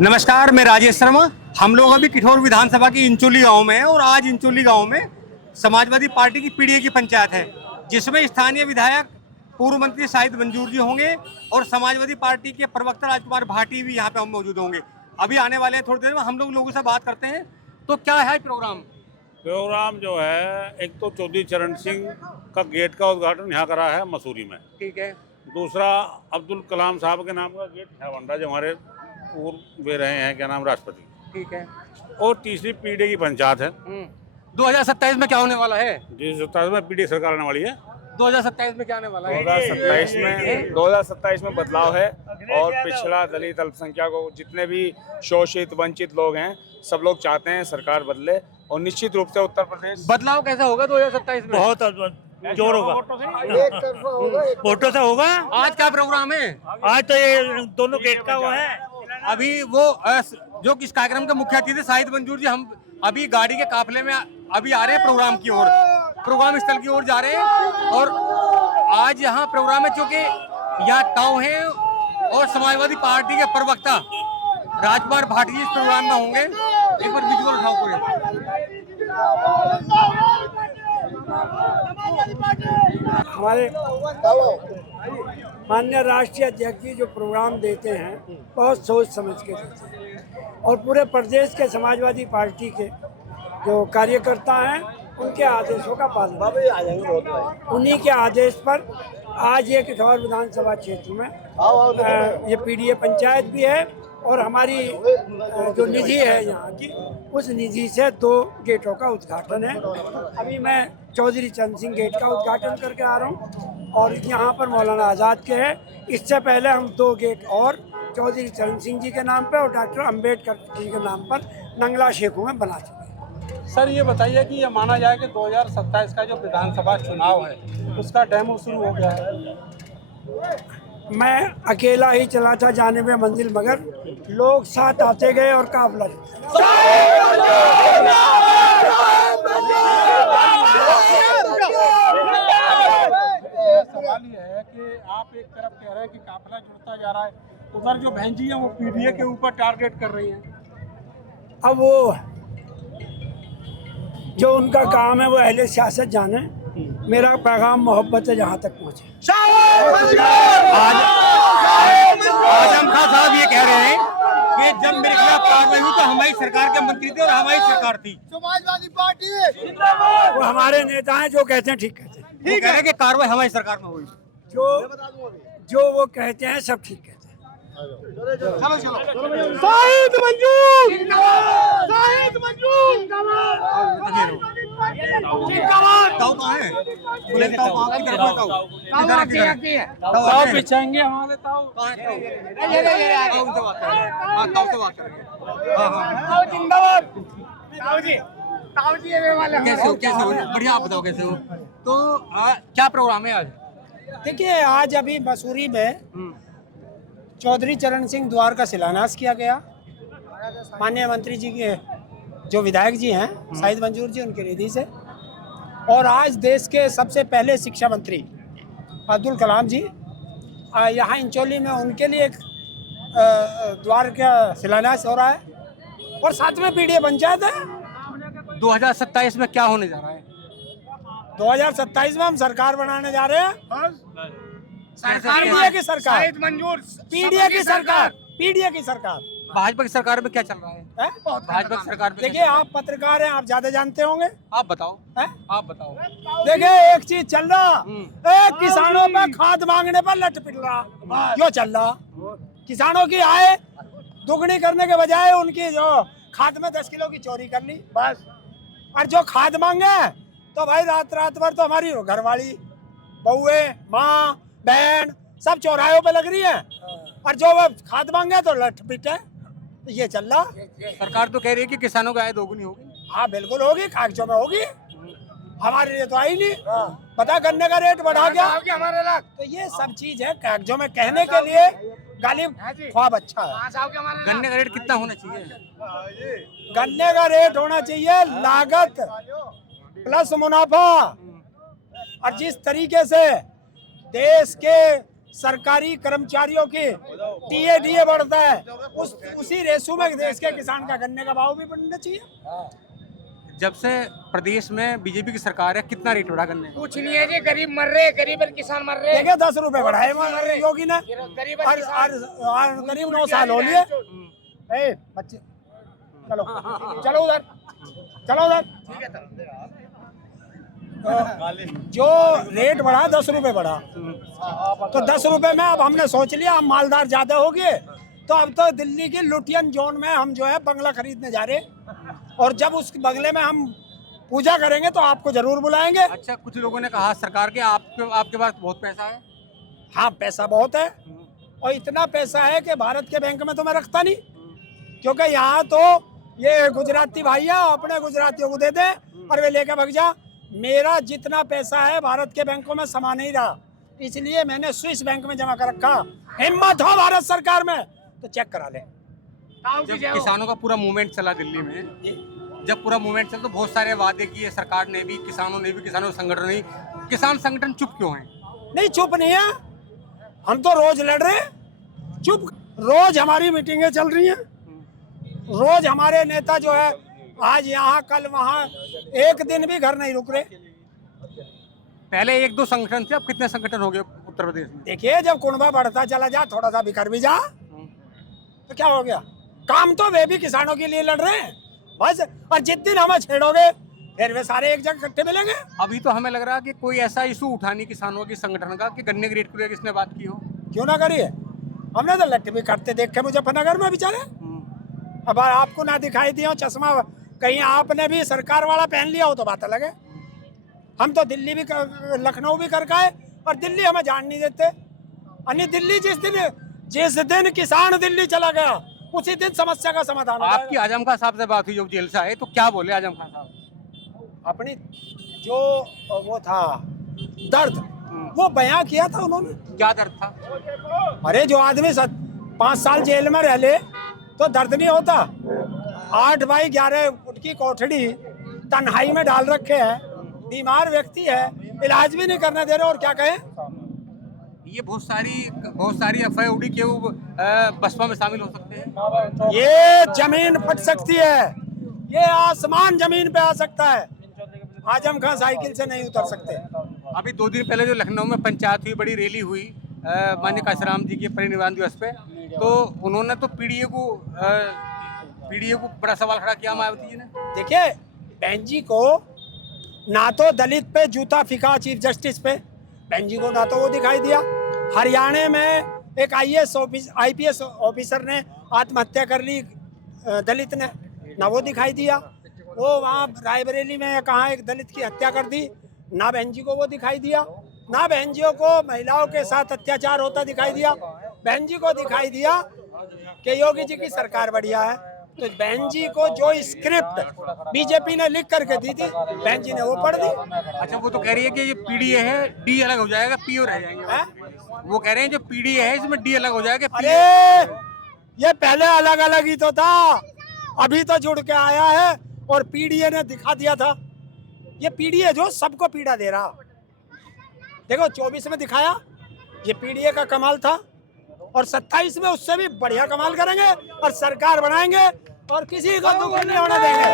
नमस्कार, मैं राजेश शर्मा। हम लोग अभी किठौर विधानसभा की इंचोली गांव में हैं और आज इंचोली गांव में समाजवादी पार्टी की पीडीए की पंचायत है, जिसमें स्थानीय विधायक पूर्व मंत्री शाहिद मंजूर जी होंगे और समाजवादी पार्टी के प्रवक्ता राजकुमार भाटी भी यहाँ पे हम मौजूद होंगे। अभी आने वाले हैं थोड़ी देर में। हम लोगों से बात करते हैं। तो क्या है प्रोग्राम जो है, एक तो चौधरी चरण सिंह का गेट का उद्घाटन यहाँ करा है मसूरी में। ठीक है। दूसरा अब्दुल कलाम साहब के नाम का गेट है वंडा, जो हमारे पूर्व वे रहे हैं, क्या नाम, राष्ट्रपति। ठीक है। और तीसरी पीडीए की पंचायत है। 2027 में क्या होने वाला है? 2027 में पीडीए सरकार आने वाली है। 2027 में क्या आने वाला है? 2027 में बदलाव है और पिछड़ा, दलित, अल्पसंख्यक को जितने भी शोषित वंचित लोग हैं, सब लोग चाहते हैं सरकार बदले। और निश्चित रूप से उत्तर प्रदेश बदलाव कैसा होगा 2027 में? बहुत जोर होगा, वोटों से होगा। आज क्या प्रोग्राम है? आज तो ये दोनों गेट का वो है। अभी वो जो इस कार्यक्रम के मुख्य अतिथि शाहिद मंजूर जी, हम अभी गाड़ी के काफले में अभी आ रहे हैं प्रोग्राम स्थल की ओर जा रहे हैं। और आज यहाँ प्रोग्राम है, चूंकि यहाँ टाउ है और समाजवादी पार्टी के प्रवक्ता राजकुमार भाटी जी इस प्रोग्राम में होंगे। एक बार विजुअल उठाओ पूरे। हमारे माननीय राष्ट्रीय अध्यक्ष जी जो प्रोग्राम देते हैं बहुत सोच समझ के देते हैं और पूरे प्रदेश के समाजवादी पार्टी के जो कार्यकर्ता हैं उनके आदेशों का पालन, उन्हीं के आदेश पर आज ये किठौर विधानसभा क्षेत्र में ये पीडीए पंचायत भी है और हमारी जो निधि है यहाँ की, उस निधि से 2 गेटों का उद्घाटन है। अभी मैं चौधरी चरण सिंह गेट का उद्घाटन करके आ रहा हूँ और यहाँ पर मौलाना आज़ाद के हैं। इससे पहले हम 2 गेट और चौधरी चरण सिंह जी के नाम पर और डॉक्टर अम्बेडकर जी के नाम पर नंगला शेखों में बना चुके हैं। सर, ये बताइए कि ये माना जाए कि 2027 का जो विधानसभा चुनाव है उसका डेमो शुरू हो गया है। मैं अकेला ही चला था जाने में मंजिल, मगर लोग साथ आते गए और काफिला सवाल ये है कि आप एक तरफ कह रहे हैं कि काफिला जुड़ता जा रहा है, उधर जो बहन जी हैं वो पीडीए के ऊपर टारगेट कर रही हैं। अब वो जो उनका काम है वो अहले सियासत जाने। मेरा पैगाम मोहब्बत है जहाँ तक पहुँचे। आजम खान साहब ये कह रहे हैं कि जब मेरे खिलाफ कार्रवाई हुई तो हमारी सरकार के मंत्री थे और हमारी सरकार थी। समाजवादी पार्टी वो हमारे नेता हैं, जो कहते हैं ठीक कहते हैं। वो कह रहे हैं कि कार्रवाई हमारी सरकार में हुई। जो वो कहते हैं सब ठीक कहते हैं। शाहिद मंजूर पिछाएंगे हमारे कैसे हो? बढ़िया, आप बताओ कैसे हो? तो क्या प्रोग्राम है आज? देखिए, आज अभी मसूरी में चौधरी चरण सिंह द्वार का शिलान्यास किया गया। माननीय मंत्री जी के जो विधायक जी हैं शाहिद मंजूर जी, उनके निधि से। और आज देश के सबसे पहले शिक्षा मंत्री अब्दुल कलाम जी यहाँ इंचोली में, उनके लिए एक द्वार का शिलान्यास हो रहा है और साथ में पीडीए पंचायत है। 2027 में क्या होने जा रहा है? 2027 में हम सरकार बनाने जा रहे हैं। पीडीए की सरकार, पीडीए की सरकार, पीडीए की सरकार। भाजपा की सरकार में क्या चल रहा है? भाजपा की सरकार में देखिए, आप पत्रकार हैं, आप ज्यादा जानते होंगे। आप बताओ। आप बताओ। देखिए, एक चीज चल रहा, किसानों पे खाद मांगने पर लट पिट रहा, यो चल रहा। किसानों की आय दुगनी करने के बजाय उनकी जो खाद में 10 किलो की चोरी कर ली बस। और जो खाद मांगे तो भाई रात भर तो हमारी घरवाली, बहुए, माँ, बहन सब चौराहों पे लग रही है। और जो वो खाद मांगे तो लठ पिटे। ये चल रहा। सरकार तो कह रही है कि किसानों की आय दोगुनी होगी। हाँ, बिल्कुल होगी, कागजों में होगी, हमारे लिए तो आई नहीं। पता, गन्ने का रेट बढ़ा गया हमारे लाख। तो ये सब चीज है कागजों में कहने के लिए गालिब ख्वाब अच्छा है। गन्ने का रेट कितना होना चाहिए? गन्ने का रेट होना चाहिए लागत प्लस मुनाफा। और जिस तरीके से देश के सरकारी कर्मचारियों की टीए बढ़ता है, उसी रेशो में देश के किसान का गन्ने का भाव भी बढ़ना चाहिए। जब से प्रदेश में बीजेपी की सरकार है, कितना रेट बढ़ा गन्ने का? कुछ नहीं है जी, गरीब मर रहे, गरीब और किसान मर रहे। देखिए 10 रुपए बढ़ाए योगी ने, और करीब 9 साल हो लिए। ए बच्चे चलो चलो उधर, चलो उधर। जो रेट बढ़ा 10 रुपए बढ़ा, तो 10 रुपए में अब हमने सोच लिया हम मालदार ज्यादा हो गए, तो अब तो दिल्ली की लुटियन जोन में हम जो है बंगला खरीदने जा रहे, और जब उस बंगले में हम पूजा करेंगे तो आपको जरूर बुलाएंगे। अच्छा, कुछ लोगों ने कहा सरकार के आपके पास बहुत पैसा है। हाँ, पैसा बहुत है, और इतना पैसा है कि भारत के बैंक में तो मैं रखता नहीं, क्योंकि यहाँ तो ये गुजराती भैया अपने गुजरातियों को दे दे और वे लेके भाग जा। मेरा जितना पैसा है भारत के बैंकों में समा नहीं रहा, इसलिए मैंने स्विस बैंक में जमा कर रखा। हिम्मत हो भारत सरकार में तो चेक करा ले। जब किसानों का पूरा मूवमेंट चला दिल्ली में, जब पूरा मूवमेंट चला तो बहुत सारे वादे किए सरकार ने भी, किसानों ने भी, किसानों संगठन ने। किसान संगठन चुप क्यों हैं? नहीं, चुप नहीं है, हम तो रोज लड़ रहे हैं। चुप, रोज हमारी मीटिंगें चल रही हैं, रोज हमारे नेता जो है आज यहाँ कल वहाँ, एक दिन भी घर नहीं रुक रहे। पहले 1-2 संगठन थे, अब कितने संगठन हो गए उत्तर प्रदेश में? देखिए, जब कुनबा बढ़ता चला जा, थोड़ा सा बिखर भी जा, तो क्या हो गया? काम तो वे भी किसानों के लिए लड़ रहे हैं बस, और जिस दिन हमें छेड़ोगे फिर वे सारे एक जगह इकट्ठे मिलेंगे। अभी तो हमें लग रहा है कि कोई ऐसा इशू उठा नहीं किसानों की संगठन का कि गन्ने के रेट को लेकर किसने बात की हो। क्यों ना करिए, हमने तो लट्टे भी करते देखे मुजफ्फरनगर में बेचारे। अब आपको ना दिखाई दिया चश्मा, कहीं आपने भी सरकार वाला पहन लिया हो तो बात अलग है। हम तो दिल्ली भी लखनऊ भी कर गए, और दिल्ली हमें जान नहीं देते। अन्य दिल्ली जिस दिन किसान दिल्ली चला गया उसी दिन समस्या का समाधान। आपकी आजम खान साहब से बात हुई जब जेल से आए, तो क्या बोले आजम खान साहब? अपनी जो वो था दर्द, वो बयां किया था उन्होंने। क्या दर्द था? अरे जो आदमी 5 साल जेल में रह ले तो दर्द नहीं होता। 8 बाई 11 फुट की कोठड़ी तन्हाई में डाल रखे हैं, बीमार व्यक्ति है, इलाज भी नहीं करने दे रहे, और क्या कहें? ये बहुत सारी अफवाहें उड़ी कि वो बसपा में शामिल हो सकते हैं। ये जमीन फट सकती है, ये आसमान जमीन पे आ सकता है। आजम खान साइकिल से नहीं उतर सकते। अभी 2 दिन पहले जो लखनऊ में पंचायत हुई, बड़ी रैली हुई माननीय काशीराम जी के परिनिर्वाण दिवस पे, तो उन्होंने तो पीडीए को बड़ा सवाल खड़ा किया मायावती जी ने। देखिए, बहन जी को ना तो दलित पे जूता फिका चीफ जस्टिस पे, बहन जी को ना तो वो दिखाई दिया। हरियाणा में एक आईपीएस ऑफिसर ने आत्महत्या कर ली दलित ने, ना वो दिखाई दिया। वो वहाँ रायबरेली में कहाँ एक दलित की हत्या कर दी, ना बहन जी को वो दिखाई दिया। ना बहन जियों को महिलाओं के साथ अत्याचार होता दिखाई दिया। बहन जी को दिखाई दिया कि योगी जी की सरकार बढ़िया है। तो बहन जी को जो स्क्रिप्ट बीजेपी ने लिख करके दी थी, बहन जी ने वो पढ़ दी। अच्छा, वो तो कह रही है कि ये पीडीए है, डी अलग हो जाएगा, पीओ रह जाएंगे। वो कह रहे हैं जो पीडीए है इसमें डी अलग हो जाएगा। अरे ये पहले अलग अलग ही तो था, अभी तो जुड़ के आया है, और पीडीए ने दिखा दिया था। ये पीडीए जो सबको पीड़ा दे रहा, देखो 24 में दिखाया, ये पीडीए का कमाल था, और 27 में उससे भी बढ़िया कमाल करेंगे और सरकार बनाएंगे, और किसी को दुख नहीं होने देंगे।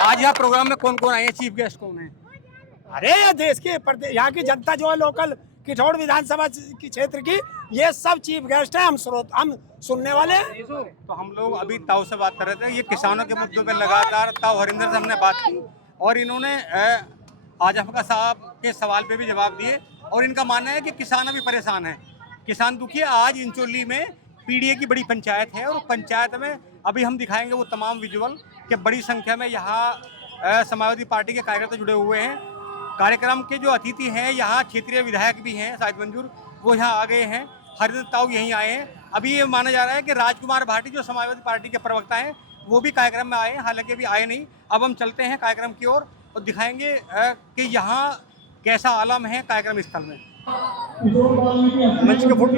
आज यहाँ प्रोग्राम में कौन कौन आए हैं, चीफ गेस्ट कौन है? अरे ये देश की यहाँ की जनता जो है, लोकल किठौड़ विधानसभा की क्षेत्र की, ये सब चीफ गेस्ट है, हम सुनने वाले हैं। तो हम लोग अभी ताऊ से बात कर रहे थे, ये किसानों के मुद्दों पे लगातार ताऊ हरिंदर से हमने बात की, और इन्होंने आजम खान साहब के सवाल पे भी जवाब दिए, और इनका मानना है कि किसान अभी परेशान है, किसान दुखी है। आज इंचोली में पीडीए की बड़ी पंचायत है, और पंचायत में अभी हम दिखाएंगे वो तमाम विजुअल कि बड़ी संख्या में यहाँ समाजवादी पार्टी के कार्यकर्ता जुड़े हुए हैं। कार्यक्रम के जो अतिथि हैं, यहाँ क्षेत्रीय विधायक भी हैं शाहिद मंजूर, वो यहाँ आ गए हैं। हरिंदर ताऊ यहीं आए हैं। अभी ये माना जा रहा है कि राजकुमार भाटी जो समाजवादी पार्टी के प्रवक्ता हैं, वो भी कार्यक्रम में आए हैं, हालांकि अभी आए नहीं। अब हम चलते हैं कार्यक्रम की ओर और दिखाएंगे कि यहाँ कैसा आलम है कार्यक्रम स्थल में। मंच के फुट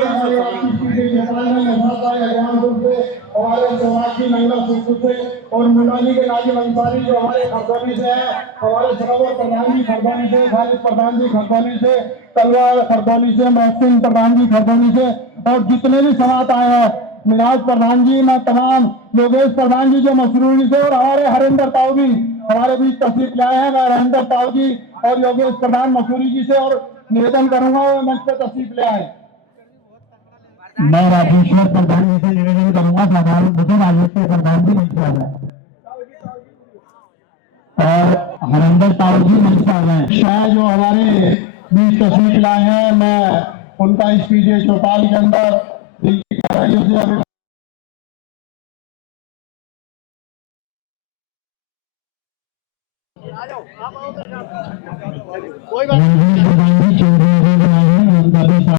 हमारे समाजी महिला सुखू से और मुलानी के नाजिम अंसारी जो हमारे खरगोनी से है, हमारे सरोवर प्रधान जी खरगोनी से, खालिद प्रधान जी खरगोनी से, तलवार खरगोनी से, महसिन प्रधान जी खरगोनी से और जितने भी समाज आए हैं, मिनाज प्रधान जी, मैं तमाम योगेश प्रधान जी जो मसरूरी से और हमारे हरिंदर ताऊ भी हमारे बीच तशरीफ लाए हैं। मैं हरिंदर ताऊ जी और योगेश प्रधान मसूरी जी से और निवेदन करूंगा वो मंच पर तशरीफ ले आए। मैं राजेश्वर प्रधान जी से निवेदन करूंगा, प्रधान मुझे राजेश्वर प्रधान जी मंच पर आए और हरिंदर ताऊ जी मंच पर आए। शाह जो हमारे बीच तशरीफ लाए हैं, मैं उनका इस पीजे चौपाल के अंदर दिल्ली से